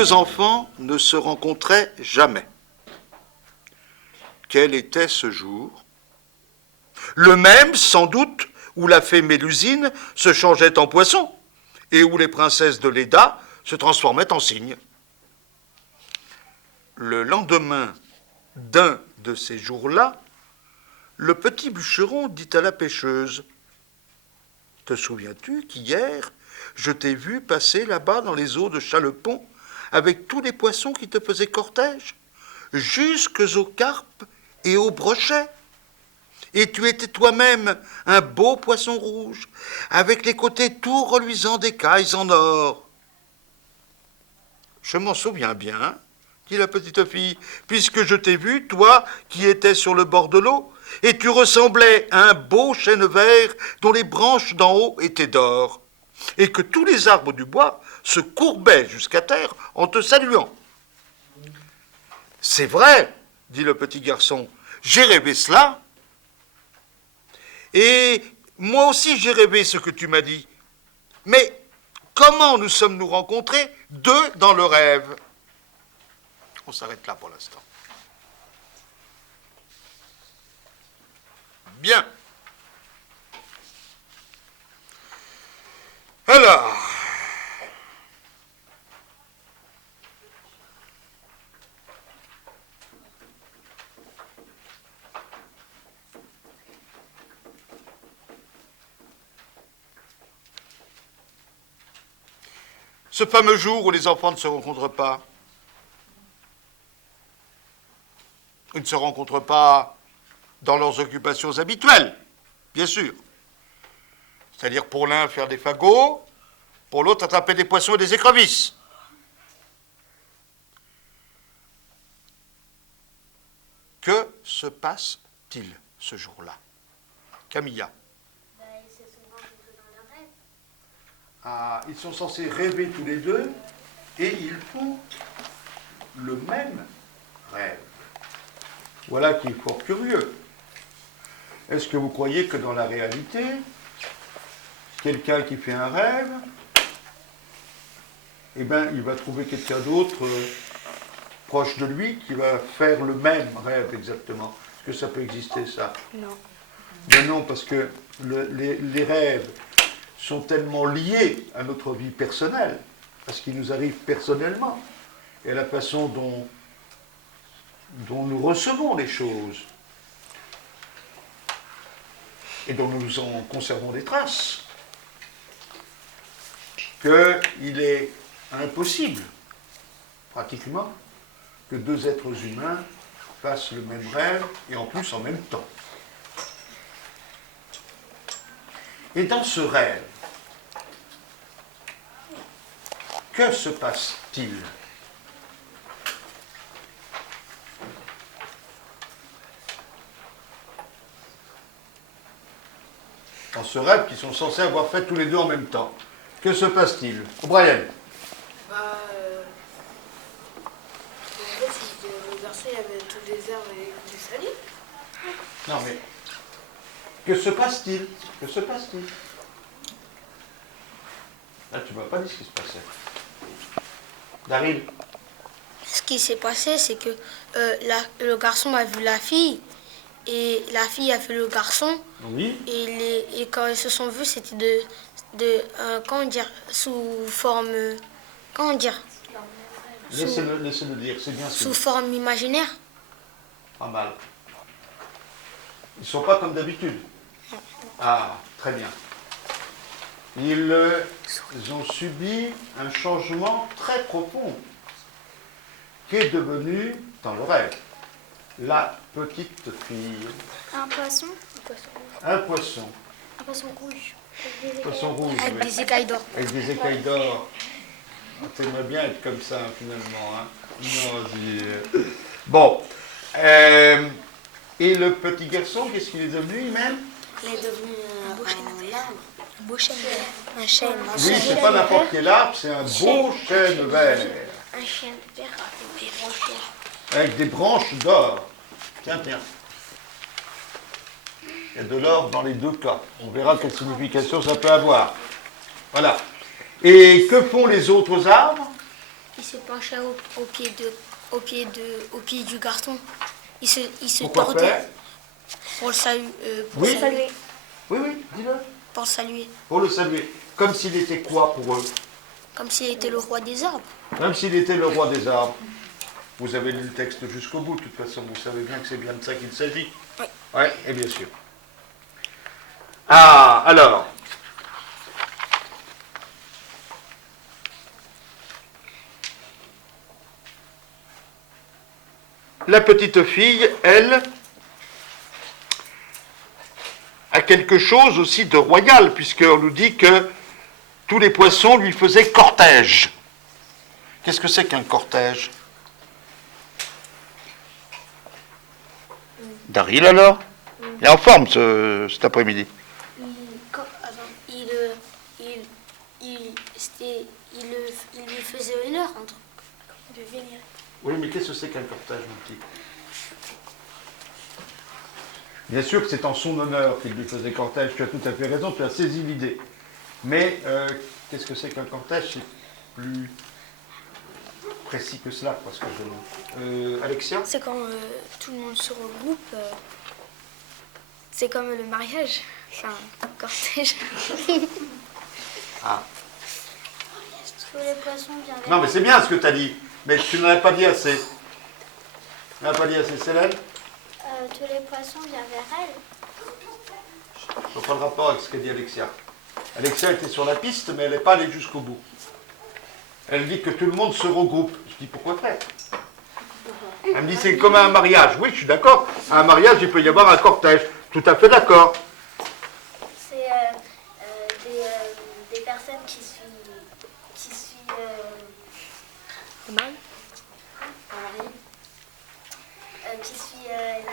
deux enfants ne se rencontraient jamais. Quel était ce jour? Le même, sans doute, où la fée Mélusine se changeait en poisson et où les princesses de Léda se transformaient en cygnes. Le lendemain d'un de ces jours-là, le petit bûcheron dit à la pêcheuse: « Te souviens-tu qu'hier, je t'ai vu passer là-bas dans les eaux de Chalepon avec tous les poissons qui te faisaient cortège, jusqu'aux carpes et aux brochets? Et tu étais toi-même un beau poisson rouge, avec les côtés tout reluisants d'écailles en or. » « Je m'en souviens bien, dit la petite fille, puisque je t'ai vu, toi qui étais sur le bord de l'eau, et tu ressemblais à un beau chêne vert dont les branches d'en haut étaient d'or, et que tous les arbres du bois se courbaient jusqu'à terre en te saluant. »« C'est vrai, dit le petit garçon, j'ai rêvé cela. Et moi aussi j'ai rêvé ce que tu m'as dit. Mais comment nous sommes-nous rencontrés, deux dans le rêve? » On s'arrête là pour l'instant. Bien. Alors, ce fameux jour où les enfants ne se rencontrent pas, ils ne se rencontrent pas dans leurs occupations habituelles, bien sûr. C'est-à-dire pour l'un faire des fagots, pour l'autre attraper des poissons et des écrevisses. Que se passe-t-il ce jour-là? Camilla. Ils se sont rencontrés dans leur rêve. Ah, ils sont censés rêver tous les deux et ils font le même rêve. Voilà qui est fort curieux. Est-ce que vous croyez que dans la réalité, quelqu'un qui fait un rêve, eh bien, il va trouver quelqu'un d'autre proche de lui qui va faire le même rêve exactement? Est-ce que ça peut exister, ça? Non. Ben non, parce que les rêves sont tellement liés à notre vie personnelle, à ce qui nous arrive personnellement, et à la façon dont nous recevons les choses, et dont nous en conservons des traces, qu'il est impossible, pratiquement, que deux êtres humains fassent le même rêve, et en plus en même temps. Et dans ce rêve, que se passe-t-il? Dans ce rêve qu'ils sont censés avoir fait tous les deux en même temps, que se passe-t-il? Brian? En fait, le garçon, il avait tous les arbres et du salive. Non mais, que se passe-t-il? Que se passe-t-il? Là, tu ne m'as pas dit ce qui se passait. Daryl? Ce qui s'est passé, c'est que le garçon a vu la fille, et la fille a vu le garçon. Oui. Et quand ils se sont vus, c'était comment dire, sous forme, comment dire, Laissez-le dire, c'est bien sous sûr. forme imaginaire. Pas mal. Ils ne sont pas comme d'habitude. Ah, très bien. Ils ont subi un changement très profond qui est devenu, dans le rêve, la petite fille. Un poisson. Un poisson. Un poisson rouge. Un poisson rouge, Avec oui. des écailles d'or. Avec des écailles d'or. T'aimerais bien être comme ça, finalement. Hein? Non, bon. Et le petit garçon, qu'est-ce qu'il est devenu, lui-même? Il est devenu un beau chêne vert. Un chêne. Oui, c'est pas n'importe quel arbre, c'est un beau chêne vert. Un chêne vert avec des branches. Avec des branches d'or. Tiens. Il y a de l'or dans les deux cas. On verra quelle signification ça peut avoir. Voilà. Et que font les autres arbres? Il se penchait au pied du garçon. Il se Pourquoi tordait faire? pour le saluer. Oui. Saluer. Oui, oui, dis-le. Pour le saluer. Pour le saluer. Comme s'il était quoi pour eux? Comme s'il était le roi des arbres. Même s'il était le roi des arbres. Vous avez lu le texte jusqu'au bout, de toute façon, vous savez bien que c'est bien de ça qu'il s'agit. Oui. Oui, et bien sûr. Ah, alors. La petite fille, elle, a quelque chose aussi de royal, puisqu'on nous dit que tous les poissons lui faisaient cortège. Qu'est-ce que c'est qu'un cortège? Daryl alors? Il est en forme cet après-midi. Il lui faisait honneur de venir. Oui, mais qu'est-ce que c'est qu'un cortège, mon petit? Bien sûr que c'est en son honneur qu'il lui faisait cortège, tu as tout à fait raison, tu as saisi l'idée. Mais qu'est-ce que c'est qu'un cortège? C'est plus précis que cela, parce que Alexia? C'est quand tout le monde se regroupe. C'est comme le mariage. C'est un cortège. Ah. Tous les poissons viennent vers Non, mais c'est bien ce que tu as dit, mais tu n'en as pas dit assez. Tu n'en as pas dit assez, Célène? tous les poissons viennent vers elle. Je ne vois pas le rapport avec ce qu'a dit Alexia. Alexia était sur la piste, mais elle n'est pas allée jusqu'au bout. Elle dit que tout le monde se regroupe. Je dis pourquoi faire? Elle me dit c'est comme un mariage. Oui, je suis d'accord. À un mariage, il peut y avoir un cortège. Tout à fait d'accord. C'est des personnes qui suivent le mari. Qui suit la...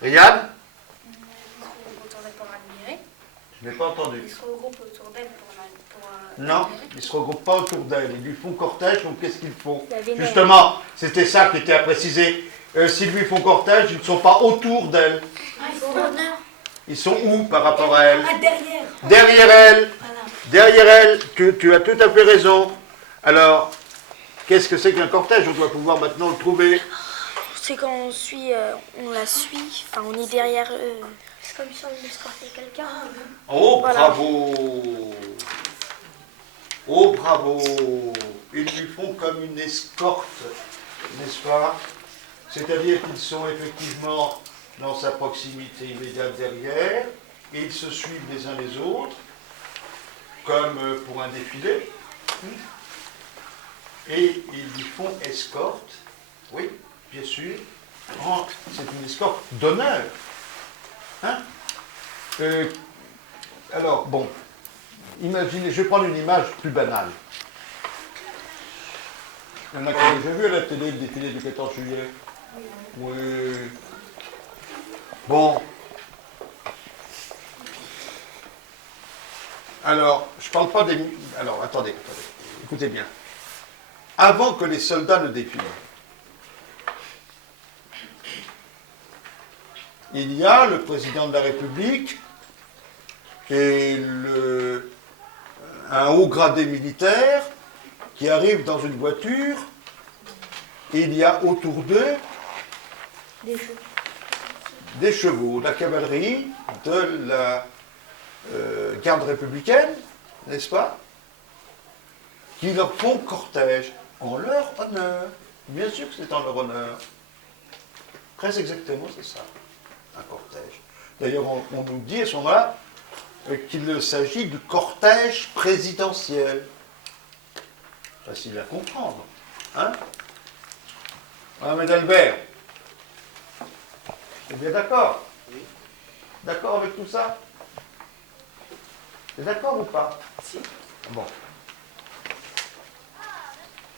Riyad? Autour d'elle pour admirer. Je n'ai pas entendu. Ils se regroupent autour d'elle pour Non, ils ne se regroupent pas autour d'elle. Ils lui font cortège, donc qu'est-ce qu'ils font? La vénère. Justement, c'était ça qui était à préciser. S'ils lui font cortège, ils ne sont pas autour d'elle. ils font honneur. Ils sont où par rapport à elle? Ah, derrière. Derrière elle. Voilà. Derrière elle, tu as tout à fait raison. Alors, qu'est-ce que c'est qu'un cortège? On doit pouvoir maintenant le trouver. C'est quand on la suit, enfin on est derrière eux. C'est comme si on escortait quelqu'un. Oh, Voilà. bravo! Oh, bravo! Ils lui font comme une escorte, n'est-ce pas? C'est-à-dire qu'ils sont effectivement dans sa proximité immédiate derrière, et ils se suivent les uns les autres, comme pour un défilé, et ils lui font escorte, oui, bien sûr. Oh, c'est une escorte d'honneur. Hein? Alors, bon, imaginez, je vais prendre une image plus banale. Il y en a qui ont déjà vu à la télé le défilé du 14 juillet. Oui. Bon. Alors, je parle pas des... Alors, attendez. Écoutez bien. Avant que les soldats ne défilent, il y a le président de la République et un haut gradé militaire qui arrive dans une voiture et il y a autour d'eux des chevaux, de la cavalerie, de la garde républicaine, n'est-ce pas, qui leur font cortège en leur honneur. Bien sûr que c'est en leur honneur. Très exactement, c'est ça, un cortège. D'ailleurs, on nous dit à ce moment-là qu'il s'agit du cortège présidentiel. Facile à comprendre. Hein? Mohamed Albert, vous êtes bien d'accord? Oui. D'accord avec tout ça? Vous êtes d'accord ou pas? Si. Bon.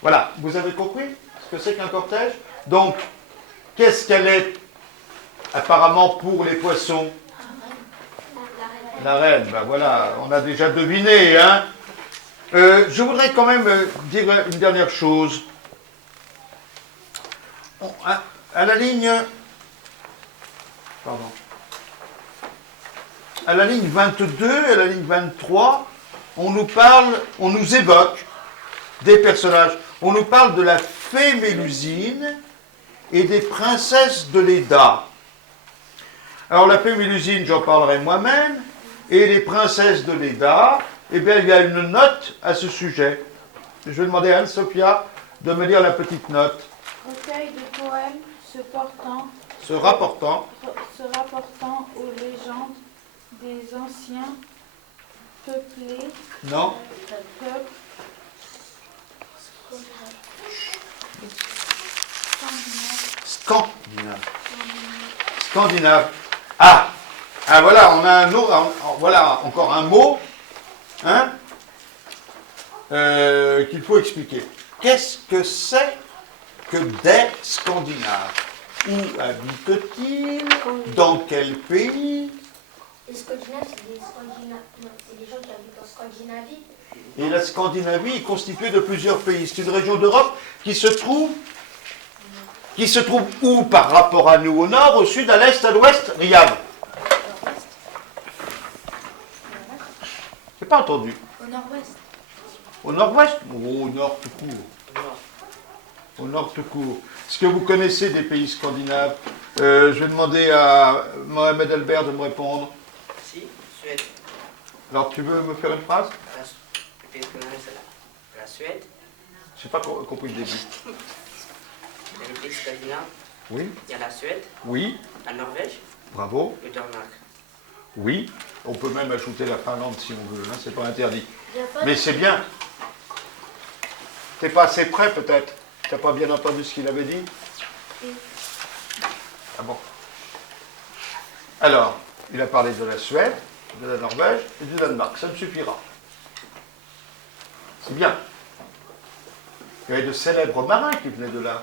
Voilà, vous avez compris ce que c'est qu'un cortège? Donc, qu'est-ce qu'elle est apparemment pour les poissons? La reine, ben voilà, on a déjà deviné, hein. Je voudrais quand même dire une dernière chose. À la ligne... Pardon. à la ligne 22 et à la ligne 23, on nous évoque des personnages. On nous parle de la fée Mélusine et des princesses de Léda. Alors la fée Mélusine, j'en parlerai moi-même, et les princesses de Léda, eh bien il y a une note à ce sujet. Je vais demander à Anne-Sophia de me lire la petite note. Recueil de poèmes Se rapportant aux légendes des anciens peuplés, Non. peuples Scandinave. Ah, voilà, on a un autre, voilà encore un mot, hein, qu'il faut expliquer. Qu'est-ce que c'est que des Scandinaves? Où habitent-ils? Dans quel pays? Les Scandinaves, c'est des gens qui habitent en Scandinavie. Et la Scandinavie est constituée de plusieurs pays. C'est une région d'Europe qui se trouve où par rapport à nous? Au nord, au sud, à l'est, à l'ouest? Riyad. J'ai pas entendu. Au nord-ouest. Au nord-ouest? Ou au nord tout court? Au nord tout court. Est-ce que vous connaissez des pays scandinaves? Je vais demander à Mohamed Albert de me répondre. Si, Suède. Alors, tu veux me faire une phrase? La Suède, Je n'ai pas compris le début. il y a les pays scandinaves, Oui? il y a la Suède, Oui? la Norvège, Bravo? le Danemark. Oui? On peut même ajouter la Finlande si on veut, hein, c'est pas interdit. Il y a pas Mais c'est bien. T'es pas assez près peut-être? T'as pas bien entendu ce qu'il avait dit? Ah bon? Alors, il a parlé de la Suède, de la Norvège et du Danemark. Ça me suffira. C'est bien. Il y avait de célèbres marins qui venaient de là.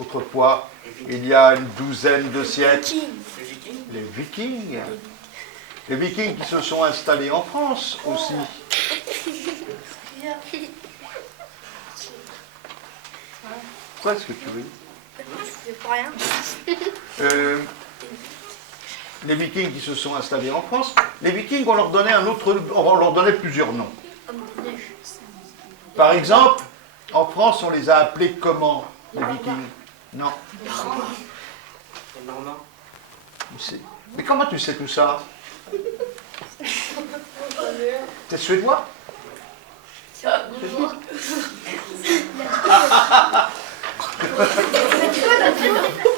Autrefois, il y a une douzaine de siècles, Les Vikings, les Vikings. Les Vikings qui se sont installés en France aussi. Quoi est-ce que tu veux dire? C'est pour rien. Les Vikings qui se sont installés en France, les Vikings, on leur donnait plusieurs noms. Par exemple, en France, on les a appelés comment, les Vikings? Non. les Normands, Mais comment tu sais tout ça? T'es suédois?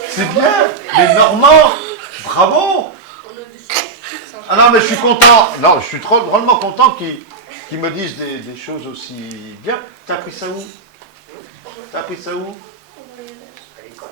C'est bien, les Normands, bravo. Ah non, mais je suis content. Non, je suis drôlement content qu'ils me disent des choses aussi bien. T'as appris ça où? T'as appris ça où? à l'école.